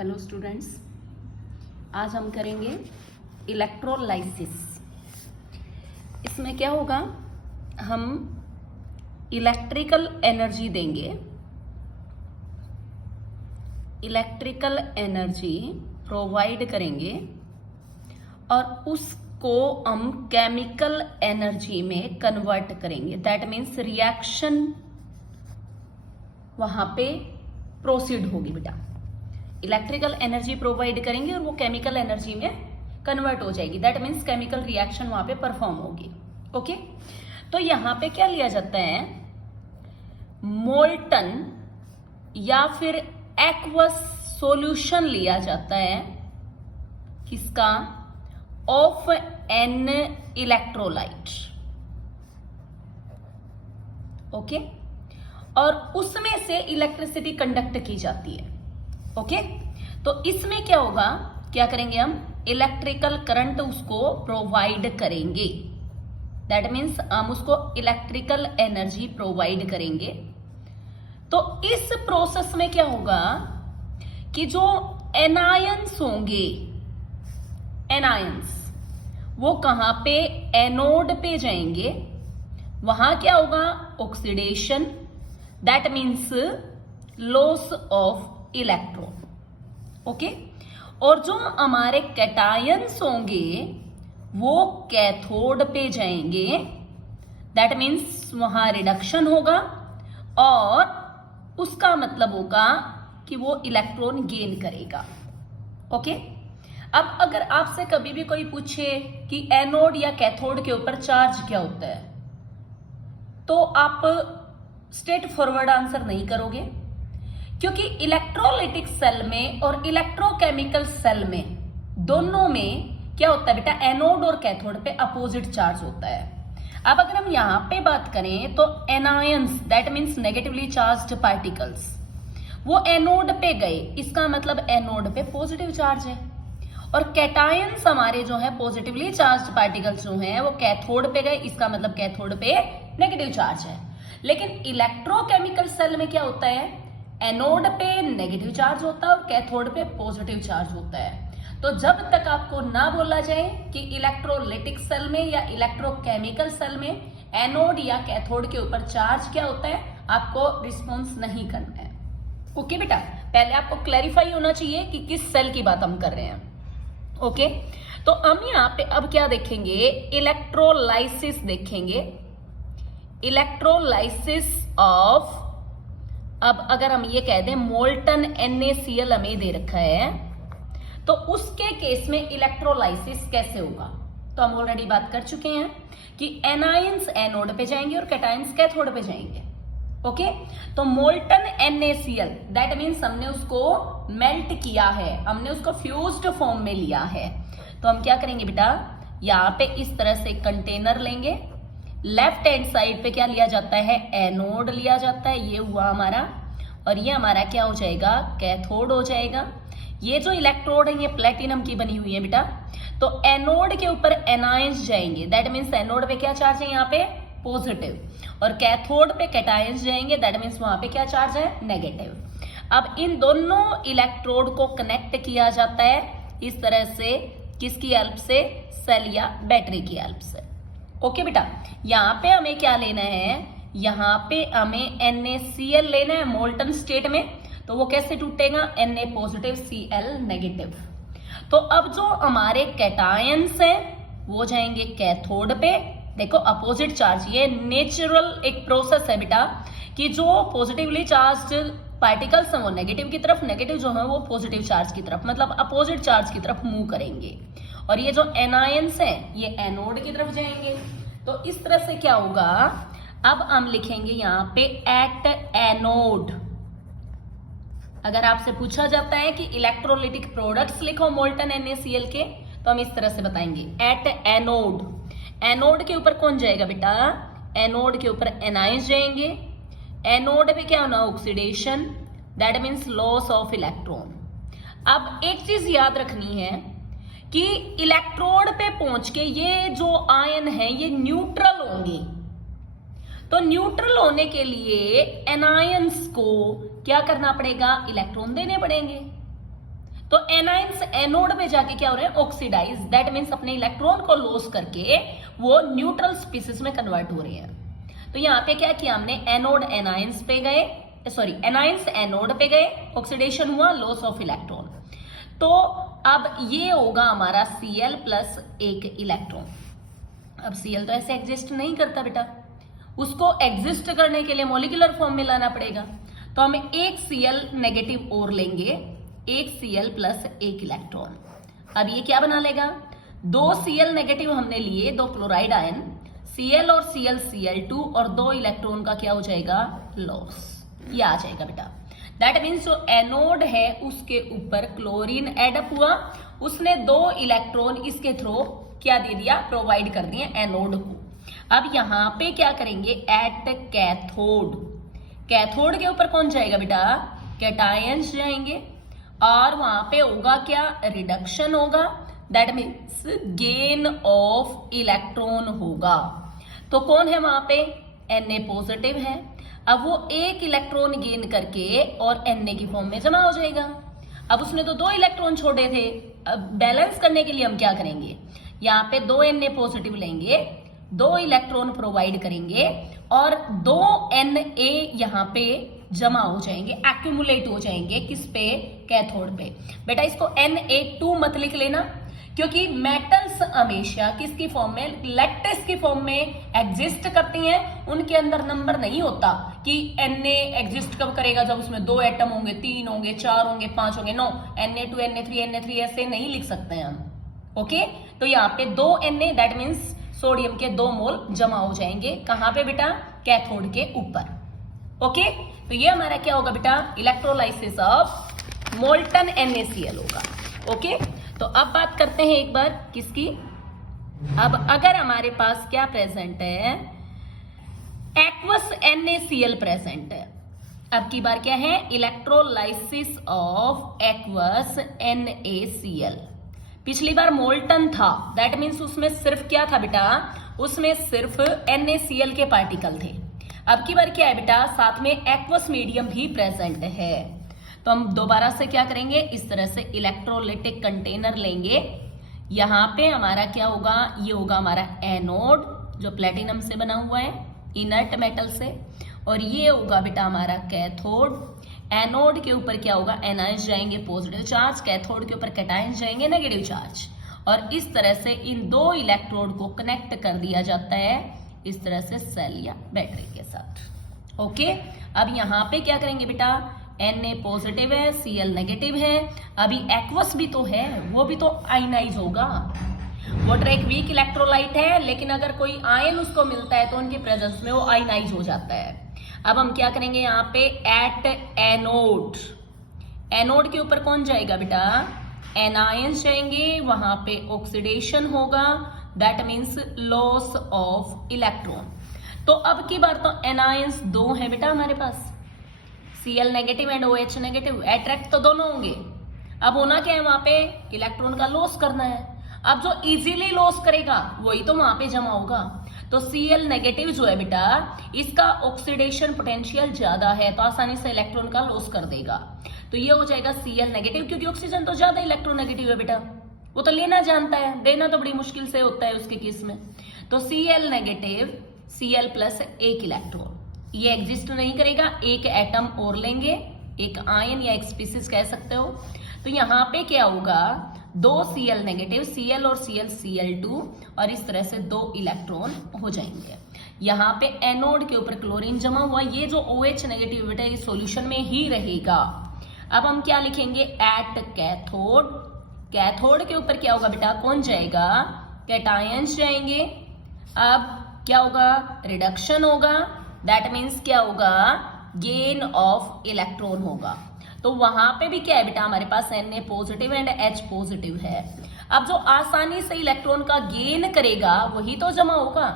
Hello students, आज हम करेंगे इलेक्ट्रोलाइसिस। इसमें क्या होगा, हम इलेक्ट्रिकल एनर्जी देंगे, इलेक्ट्रिकल एनर्जी प्रोवाइड करेंगे और उसको हम केमिकल एनर्जी में कन्वर्ट करेंगे। दैट मीन्स रिएक्शन वहां पे प्रोसीड होगी बेटा। इलेक्ट्रिकल एनर्जी प्रोवाइड करेंगे और वो केमिकल एनर्जी में कन्वर्ट हो जाएगी। दैट मीन्स केमिकल रिएक्शन वहां पे परफॉर्म होगी। ओके, तो यहां पे क्या लिया जाता है, मोल्टन या फिर एक्वस सॉल्यूशन लिया जाता है। किसका? Of an electrolyte. ओके, और उसमें से इलेक्ट्रिसिटी कंडक्ट की जाती है। ओके, तो इसमें क्या होगा, क्या करेंगे हम, इलेक्ट्रिकल करंट उसको प्रोवाइड करेंगे। दैट मीन्स हम उसको इलेक्ट्रिकल एनर्जी प्रोवाइड करेंगे। तो इस प्रोसेस में क्या होगा कि जो एनायंस होंगे, एनायंस वो कहां पे, एनोड पे जाएंगे। वहां क्या होगा, oxidation. That means loss of electron. Okay, और जो हमारे कैटायंस होंगे वो कैथोड पे जाएंगे। दैट मीन्स वहां रिडक्शन होगा और उसका मतलब होगा कि वो इलेक्ट्रॉन गेन करेगा। ओके, अब अगर आपसे कभी भी कोई पूछे कि एनोड या कैथोड के ऊपर चार्ज क्या होता है, तो आप स्ट्रेट फॉरवर्ड आंसर नहीं करोगे, क्योंकि इलेक्ट्रोलाइटिक सेल में और इलेक्ट्रोकेमिकल सेल में दोनों में क्या होता है बेटा, एनोड और कैथोड पे अपोजिट चार्ज होता है। अब अगर हम यहां पे बात करें तो anions, that means negatively charged particles, वो एनोड पे गए, इसका मतलब एनोड पे पॉजिटिव चार्ज है। और कैटायंस हमारे जो है पॉजिटिवली चार्ज्ड पार्टिकल्स जो हैं वो कैथोड पे गए, इसका मतलब कैथोड पे नेगेटिव चार्ज है। लेकिन इलेक्ट्रोकेमिकल सेल में क्या होता है, एनोड पे नेगेटिव चार्ज होता है और कैथोड पे पॉजिटिव चार्ज होता है। तो जब तक आपको ना बोला जाए कि इलेक्ट्रोलाइटिक सेल में या इलेक्ट्रोकेमिकल सेल में एनोड या कैथोड के ऊपर चार्ज क्या होता है, आपको रिस्पॉन्स नहीं करना है। ओके बेटा, पहले आपको क्लैरिफाई होना चाहिए कि किस सेल की बात हम कर रहे हैं। ओके, तो हम यहाँ पे अब क्या देखेंगे, इलेक्ट्रोलाइसिस देखेंगे। इलेक्ट्रोलाइसिस ऑफ, अब अगर हम ये कह दें मोल्टन NaCl हमें दे रखा है, तो उसके केस में इलेक्ट्रोलाइसिस कैसे होगा, तो हम ऑलरेडी बात कर चुके हैं कि एनायंस एनोड पे जाएंगे और कैटायंस कैथोड पे जाएंगे। ओके, तो मोल्टन NaCl दैट मीन्स हमने उसको मेल्ट किया है, हमने उसको फ्यूज्ड फॉर्म में लिया है। तो हम क्या करेंगे बेटा, यहाँ पे इस तरह से कंटेनर लेंगे। लेफ्ट हैंड साइड पे क्या लिया जाता है, एनोड लिया जाता है, ये हुआ हमारा, और ये हमारा क्या हो जाएगा, कैथोड हो जाएगा। ये जो इलेक्ट्रोड है ये प्लेटिनम की बनी हुई है बेटा। तो एनोड के ऊपर एनायंस जाएंगे, दैट मीन्स एनोड पे क्या चार्ज है यहाँ पे, पॉजिटिव, और कैथोड पे कैटायंस जाएंगे, दैट मीन्स वहां पे क्या चार्ज है, नेगेटिव। अब इन दोनों इलेक्ट्रोड को कनेक्ट किया जाता है इस तरह से, किसकी हेल्प से, सेल या बैटरी की हेल्प से। ओके बेटा, यहाँ पे हमें क्या लेना है, यहाँ पे हमें NaCl लेना है मोल्टन स्टेट में। तो वो कैसे टूटेगा, Na पॉजिटिव Cl नेगेटिव। तो अब जो हमारे कैटायंस हैं वो जाएंगे कैथोड पे। देखो अपोजिट चार्ज, ये नेचुरल एक प्रोसेस है बेटा कि जो पॉजिटिवली चार्ज्ड पार्टिकल्स हैं वो नेगेटिव की तरफ, नेगेटिव जो है वो पॉजिटिव चार्ज की तरफ, मतलब अपोजिट चार्ज की तरफ मूव करेंगे। और ये जो एनायंस है ये एनोड की तरफ जाएंगे। तो इस तरह से क्या होगा, अब हम लिखेंगे यहाँ पे एट एनोड। अगर आपसे पूछा जाता है कि इलेक्ट्रोलाइटिक प्रोडक्ट्स लिखो मोल्टन NaCl के, तो हम इस तरह से बताएंगे एट एनोड। एनोड के ऊपर कौन जाएगा बेटा, एनोड के ऊपर एनायंस जाएंगे। एनोड पे क्या होना, oxidation, that means loss of electron. अब एक चीज याद रखनी है कि इलेक्ट्रोड पे पहुंच के ये जो आयन है ये न्यूट्रल होंगे। तो न्यूट्रल होने के लिए एनायंस को क्या करना पड़ेगा, इलेक्ट्रॉन देने पड़ेंगे। तो एनाइंस एनोड में जाके क्या हो रहे हैं, ऑक्सीडाइज, दैट मीन्स अपने इलेक्ट्रॉन को लॉस करके वो न्यूट्रल स्पीसीज में कन्वर्ट हो रहे हैं। तो यहाँ पे क्या किया हमने, एनोड एनाइंस पे गए, सॉरी एनाइंस एनोड पे गए, ऑक्सीडेशन हुआ, लॉस ऑफ इलेक्ट्रॉन। तो अब ये होगा हमारा Cl प्लस एक इलेक्ट्रॉन। अब Cl तो ऐसे एग्जिस्ट नहीं करता बेटा, उसको एग्जिस्ट करने के लिए मॉलिक्यूलर फॉर्म में लाना पड़ेगा। तो हम एक Cl नेगेटिव और लेंगे, एक Cl प्लस एक इलेक्ट्रॉन। अब ये क्या बना लेगा, दो Cl नेगेटिव हमने लिए, दो क्लोराइड आयन, Cl और Cl और दो इलेक्ट्रॉन का क्या हो जाएगा, लॉस। ये आ जाएगा बेटा। दैट मीन्स जो एनोड है उसके ऊपर क्लोरीन एडअप हुआ, उसने दो इलेक्ट्रॉन इसके थ्रू क्या दे दिया, प्रोवाइड कर दिए एनोड को। अब यहां पे क्या करेंगे, एट कैथोड, कैथोड के ऊपर कौन जाएगा बेटा, कैटायंस जाएंगे, और वहां पे होगा क्या, रिडक्शन होगा, that means gain of electron होगा। तो कौन है वहां पे, Na पॉजिटिव है। अब वो एक इलेक्ट्रॉन गेन करके और Na की फॉर्म में जमा हो जाएगा। अब उसने तो दो इलेक्ट्रॉन छोड़े थे, अब बैलेंस करने के लिए हम क्या करेंगे, यहाँ पे दो Na पॉजिटिव लेंगे, दो इलेक्ट्रॉन प्रोवाइड करेंगे और दो Na यहाँ पे जमा हो जाएंगे, एक्यूमुलेट हो जाएंगे, किस पे, कैथोड पे। बेटा इसको Na2 मत लिख लेना, क्योंकि मेटल्स हमेशा किसकी फॉर्म में, लैटिस की फॉर्म में एग्जिस्ट करती हैं, उनके अंदर नंबर नहीं होता कि Na एग्जिस्ट कब करेगा, जब उसमें दो एटम होंगे, तीन होंगे, चार होंगे, पांच होंगे। नो, Na2 Na3 ऐसे नहीं लिख सकते हैं हम। ओके, तो यहाँ पे दो Na, दैट मीन्स सोडियम के 2 मोल जमा हो जाएंगे, कहां पे बेटा, कैथोड के ऊपर। ओके, तो ये हमारा क्या होगा बेटा, इलेक्ट्रोलाइसिस ऑफ मोल्टन NaCl होगा। ओके, तो अब बात करते हैं एक बार किसकी, अब अगर हमारे पास क्या प्रेजेंट है, एक्वस NaCl प्रेजेंट है। अब की बार क्या है, इलेक्ट्रोलाइसिस ऑफ एक्वस NaCl। पिछली बार मोल्टन था, दैट मीन्स उसमें सिर्फ क्या था बेटा, उसमें सिर्फ NaCl के पार्टिकल थे। अब की बार क्या है बेटा, साथ में एक्वस मीडियम भी प्रेजेंट है। तो हम दोबारा से क्या करेंगे, इस तरह से इलेक्ट्रोलिटिक कंटेनर लेंगे, यहाँ पे हमारा क्या होगा, ये होगा हमारा एनोड जो प्लेटिनम से बना हुआ है, इनर्ट मेटल से, और ये होगा बेटा हमारा कैथोड। एनोड के ऊपर क्या होगा, एनाइंस जाएंगे पॉजिटिव चार्ज, कैथोड के ऊपर कैटायंस जाएंगे नेगेटिव चार्ज, और इस तरह से इन दो इलेक्ट्रोड को कनेक्ट कर दिया जाता है, इस तरह से सेल या बैटरी के साथ। ओके, अब यहाँ पे क्या करेंगे बेटा, Na पॉजिटिव है, Cl नेगेटिव है, अभी एक्वस भी तो है, वो भी तो आयनाइज होगा। वाटर एक वीक इलेक्ट्रोलाइट है, लेकिन अगर कोई आयन उसको मिलता है तो उनके प्रेजेंस में वो आयनाइज हो जाता है। अब हम क्या करेंगे, यहाँ पे एट एनोड, एनोड के ऊपर कौन जाएगा बेटा, एनायंस जाएंगे, वहां पे ऑक्सीडेशन होगा, that means loss of electron. तो अब की बार तो एनायंस दो है बेटा हमारे पास, Cl negative and OH negative, attract तो दोनों होंगे। अब होना क्या है, वहां पे इलेक्ट्रॉन का लॉस करना है। अब जो इजीली लॉस करेगा वही तो वहां पे जमा होगा। तो Cl नेगेटिव जो है बेटा, इसका ऑक्सीडेशन पोटेंशियल ज्यादा है, तो आसानी से इलेक्ट्रॉन का लॉस कर देगा। तो ये हो जाएगा Cl नेगेटिव, क्योंकि ऑक्सीजन तो ज्यादा इलेक्ट्रोनेगेटिव है बेटा, वो तो लेना जानता है, देना तो बड़ी मुश्किल से होता है उसके केस में। तो Cl नेगेटिव, Cl प्लस एक इलेक्ट्रॉन, ये एग्जिस्ट नहीं करेगा, एक एटम और लेंगे, एक आयन या एक स्पीसीज कह सकते हो। तो यहाँ पे क्या होगा, दो Cl नेगेटिव, Cl और Cl2, और इस तरह से दो इलेक्ट्रॉन हो जाएंगे। यहाँ पे एनोड के ऊपर क्लोरीन जमा हुआ, ये जो OH नेगेटिव बेटा ये सॉल्यूशन में ही रहेगा। अब हम क्या लिखेंगे, एट कैथोड, कैथोड के ऊपर क्या होगा बेटा, कौन जाएगा, कैटायंस जाएंगे। अब क्या होगा, रिडक्शन होगा, दैट मीन्स क्या होगा, गेन ऑफ इलेक्ट्रॉन होगा। तो वहां पे भी क्या है बेटा, हमारे पास Na positive and H positive है। अब जो आसानी से इलेक्ट्रॉन का गेन करेगा वही तो जमा होगा।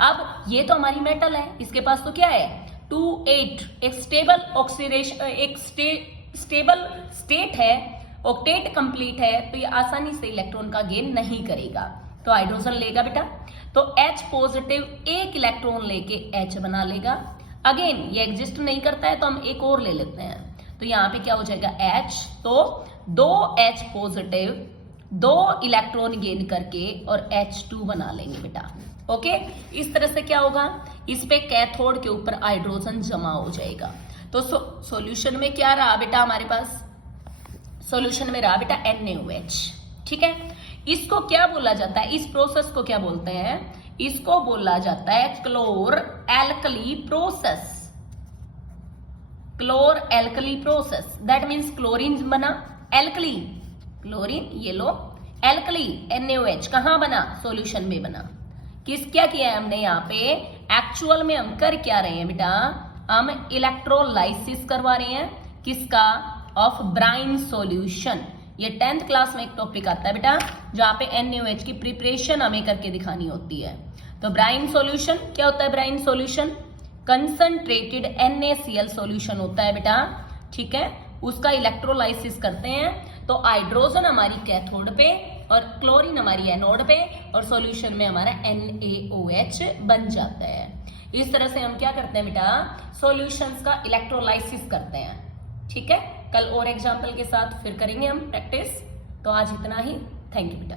अब ये तो हमारी मेटल है, इसके पास तो क्या है, 2 8, एक स्टेबल ऑक्सीडेशन, एक स्टेबल स्टेट है, ऑक्टेट कंप्लीट है, तो ये आसानी से इलेक्ट्रॉन का गेन नहीं करेगा, तो हाइड्रोजन लेगा बेटा। तो H पॉजिटिव एक इलेक्ट्रॉन लेके H बना लेगा। अगेन ये एग्जिस्ट नहीं करता है, तो हम एक और ले लेते हैं, तो यहाँ पे क्या हो जाएगा H, तो 2 H पॉजिटिव 2 इलेक्ट्रॉन गेन करके और H2 बना लेंगे बेटा। ओके, इस तरह से क्या होगा, इस पे कैथोड के ऊपर हाइड्रोजन जमा हो जाएगा। तो सॉल्यूशन में क्या रहा बेटा हमारे पास, सॉल्यूशन में रहा बेटा NaOH। ठीक है, इसको क्या बोला जाता है, इस प्रोसेस को क्या बोलते हैं, इसको बोला जाता है chlor alkali process. Chlor alkali process, that means chlorine बना एल्कली, क्लोरीन ये लो एल्कली NaOH कहां बना, सॉल्यूशन में बना। क्या किया है हमने यहाँ पे, एक्चुअल में हम कर क्या रहे हैं बेटा, हम इलेक्ट्रोलाइसिस करवा रहे हैं, किसका, ऑफ ब्राइन सॉल्यूशन। ये 10th क्लास में एक टॉपिक आता है बेटा, जहां पे NaOH की प्रिपरेशन हमें करके दिखानी होती है। तो ब्राइन सॉल्यूशन क्या होता है, brine solution concentrated NaCl solution होता है बेटा। ठीक है, उसका इलेक्ट्रोलाइसिस करते हैं तो हाइड्रोजन हमारी कैथोड पे और क्लोरीन हमारी एनोड पे, और सॉल्यूशन में हमारा NaOH बन जाता है। इस तरह से हम क्या करते हैं बेटा, सॉल्यूशंस का इलेक्ट्रोलाइसिस करते हैं। ठीक है, कल और एग्जाम्पल के साथ फिर करेंगे हम प्रैक्टिस। तो आज इतना ही, थैंक यू बेटा।